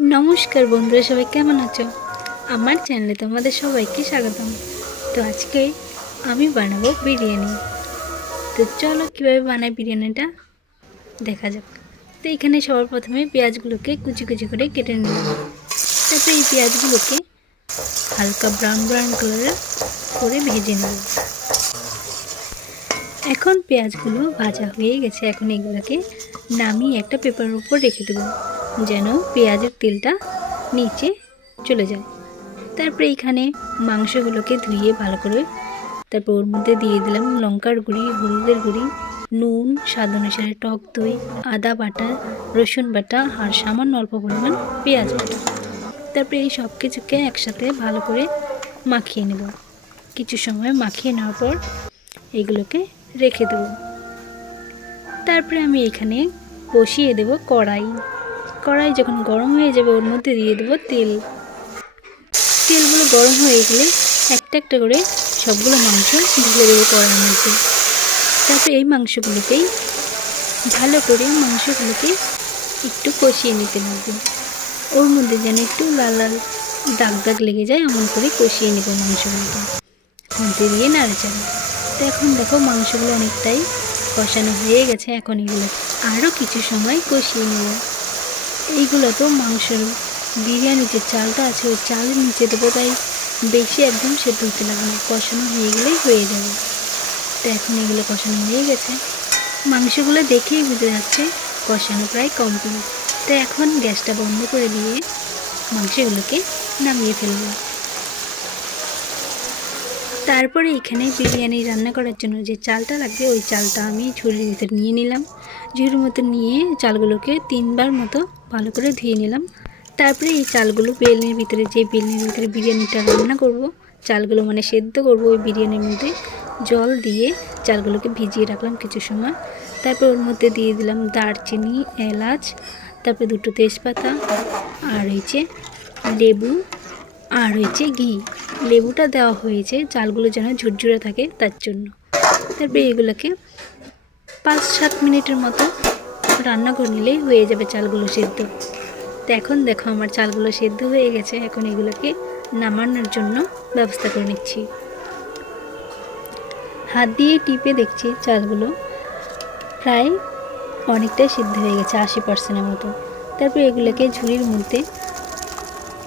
नमस्कार बंधुरा सबाई केमन आछो आमार चैनेले तोमादेर सबाइके स्वागतम। तो आज के आमी बानाबो बिरियानी। तो चलो किभाबे बानाई बिरियानिटा देखा जाक। तो एखाने सबार प्रथमे पेঁয়াজগুলোকে कुचि कुचि करे केटे निलाम। तारपर এই পেঁয়াজগুলোকে হালকা ব্রাউন ব্রাউন কালারের করে ভেজে নেব। এখন পেঁয়াজগুলো ভাজা হয়ে গেছে, এখন এগুলোকে নামিয়ে একটা পেপারের উপর রেখে দেব যেন পেঁয়াজের তেলটা নিচে চলে যায়। তারপরে এইখানে মাংসগুলোকে ধুয়ে ভালো করে তারপর ওর মধ্যে দিয়ে দিলাম লঙ্কার গুঁড়ি, হলুদের গুঁড়ি, নুন, স্বাদ অনুসারে টক দই, আদা বাটা, রসুন বাটা আর সামান্য অল্প পরিমাণ পেঁয়াজ বাটা। তারপরে এই সব কিছুকে একসাথে ভালো করে মাখিয়ে নেব। কিছু সময় মাখিয়ে নেওয়ার পর এগুলোকে রেখে দেব। তারপরে আমি এখানে বসিয়ে দেব কড়াই। কড়াই যখন গরম হয়ে যাবে ওর মধ্যে দিয়ে দেবো তেল। তেলগুলো গরম হয়ে গেলে একটা একটা করে সবগুলো মাংস ঢেলে দেবো কড়াইয়ের মধ্যে। তারপরে এই মাংসগুলোকেই ভালো করে একটু কষিয়ে নিতে লাগবে। ওর মধ্যে যেন একটু লাল লাল দাগ দাগ লেগে যায় এমন করে কষিয়ে নেব মাংসগুলোকে খুন্তি দিয়ে নাড়াচাড়া। তো এখন দেখো মাংসগুলো অনেকটাই কষানো হয়ে গেছে। এখন এগুলো আরও কিছু সময় কষিয়ে নেব। এইগুলো তো মাংসের বিরিয়ানির যে চালটা আছে ওই চালের নিচে দেবো, তাই বেশি একদম সেদ্ধ হতে লাগবে না, কষানো হয়ে গেলেই হয়ে যাবে। তো এখন এগুলো কষানো হয়ে গেছে, মাংসগুলো দেখেই বুঝে যাচ্ছে কষানো প্রায় কমপ্লিট। তো এখন গ্যাসটা বন্ধ করে দিয়ে মাংসগুলোকে নামিয়ে ফেলব। তারপরে এখানে বিরিয়ানি রান্না করার জন্য যে চালটা লাগবে ওই চালটা আমি ঝুড়ির ভিতরে নিয়ে নিলাম। ঝুড়ির মতো নিয়ে চালগুলোকে 3বার মতো ভালো করে ধুয়ে নিলাম। তারপরে এই চালগুলো বেলনির ভিতরে বিরিয়ানিটা রান্না করব, চালগুলো মানে সেদ্ধ করব, ওই বিরিয়ানির মধ্যে জল দিয়ে চালগুলোকে ভিজিয়ে রাখলাম কিছু সময়। তারপর ওর মধ্যে দিয়ে দিলাম দারচিনি, এলাচ, তারপরে 2টো তেজপাতা, আর হয়েছে লেবু, আর হয়েছে ঘি। লেবুটা দেওয়া হয়েছে চালগুলো যেন ঝুরঝুরে থাকে তার জন্য। তারপরে এগুলোকে 5-7 মিনিটের মতো রান্না করে নিলেই হয়ে যাবে চালগুলো সেদ্ধ। তো এখন দেখো আমার চালগুলো সেদ্ধ হয়ে গেছে। এখন এগুলোকে নামানোর জন্য ব্যবস্থা করে নিচ্ছি। হাত দিয়ে টিপে দেখছি চালগুলো প্রায় অনেকটাই সিদ্ধ হয়ে গেছে, 80%-এর মতো। তারপরে এগুলোকে ঝুড়ির মধ্যে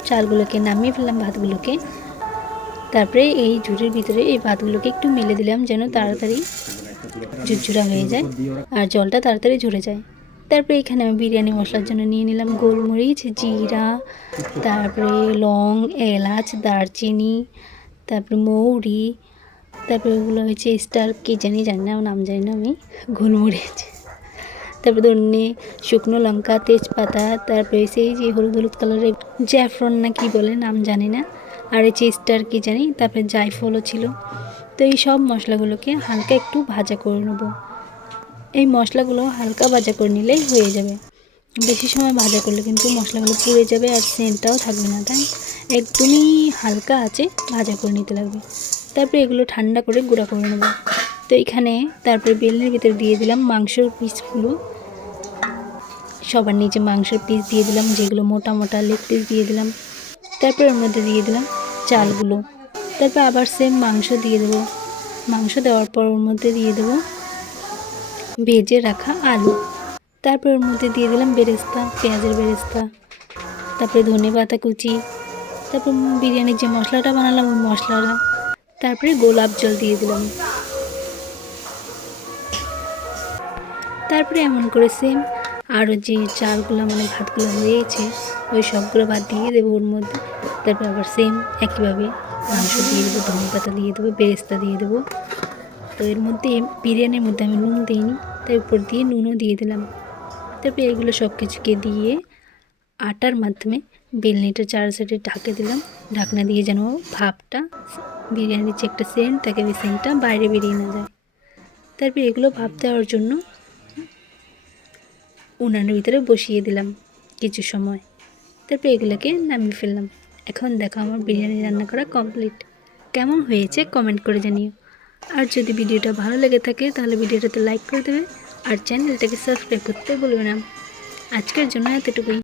চালগুলোকে নামিয়ে ফেললাম, ভাতগুলোকে। তারপরে এই ঝুড়ির ভিতরে এই ভাতগুলোকে একটু মেলে দিলাম যেন তাড়াতাড়ি ঝুরঝুরা হয়ে যায় আর জলটা তাড়াতাড়ি ঝরে যায়। তারপরে এখানে আমি বিরিয়ানি মশলার জন্য নিয়ে নিলাম গোলমরিচ, জিরা, তারপরে লং, এলাচ, দারচিনি, তারপরে মৌরি, তারপরে ওগুলো হচ্ছে স্টার কি জানি না, নাম জানি না আমি, গোলমরিচ, তারপরে ধনে, শুকনো লঙ্কা, তেজপাতা, তারপরে সেই যে হলুদ হলুদ কালারের জ্যাফরন না কি বলে নাম জানি না, আর এই স্টার কি জানি, তারপরে জায়ফলও ছিল। তো এই সব মশলাগুলোকে হালকা একটু ভাজা করে নেব। এই মশলাগুলো হালকা ভাজা করে নিলেই হয়ে যাবে। বেশি সময় ভাজা করলে কিন্তু মশলাগুলো পুড়ে যাবে আর সেন্টটাও থাকবে না, তাই একদমই হালকা আছে ভাজা করে নিতে লাগবে। তারপরে এগুলো ঠান্ডা করে গুঁড়া করে নেব। তো এখানে তারপরে বেলনির ভিতরে দিয়ে দিলাম মাংসের পিসগুলো, সবার নিচে মাংসের পিস দিয়ে দিলাম, যেগুলো মোটা মোটা লেগ পিস দিয়ে দিলাম। তারপরে ওর মধ্যে দিয়ে দিলাম চালগুলো। তারপর আবার সেম মাংস দিয়ে দেবো। মাংস দেওয়ার পর ওর মধ্যে দিয়ে দেবো ভেজে রাখা আলু। তারপর ওর মধ্যে দিয়ে দিলাম বেরেস্তা, পেঁয়াজের বেরেস্তা, তারপরে ধনে পাতা কুচি, তারপর বিরিয়ানির যে মশলাটা বানালাম ওই মশলাটা, তারপরে গোলাপ জল দিয়ে দিলাম। তারপরে এমন করে সেম আরও যে চালগুলো মানে ভাতগুলো হয়েছে ওই সবগুলো ভাত দিয়ে দেবো ওর মধ্যে। তারপর আবার সেম একইভাবে মাংস দিয়ে দেবো, ধনে পাতা দিয়ে দেবো, বেরেস্তা দিয়ে দেবো। তো এর মধ্যে বিরিয়ানির মধ্যে আমি নুন দিইনি, তাই উপর দিয়ে নুনও দিয়ে দিলাম। তারপরে এগুলো সব কিছুকে দিয়ে আটার মাধ্যমে বেলনিটা 4 সাইডে ঢাকে দিলাম। ঢাকনা দিয়ে যেন ভাপটা বিরিয়ানির যে একটা সেন্ট থাকে ওই সেন্টটা বাইরে বেরিয়ে না যায়। তারপরে এগুলো ভাপ দেওয়ার জন্য উনানের ভিতরে বসিয়ে দিলাম কিছু সময়। তারপরে এগুলোকে নামিয়ে ফেললাম। এখন দেখো আমার বিরিয়ানি রান্না করা কমপ্লিট। কেমন হয়েছে কমেন্ট করে জানিও। আর যদি ভিডিওটা ভালো লেগে থাকে তাহলে ভিডিওটাতে লাইক করে দেবে আর চ্যানেলটাকে সাবস্ক্রাইব করতে ভুলবে না। আজকের জন্য এতটুকুই।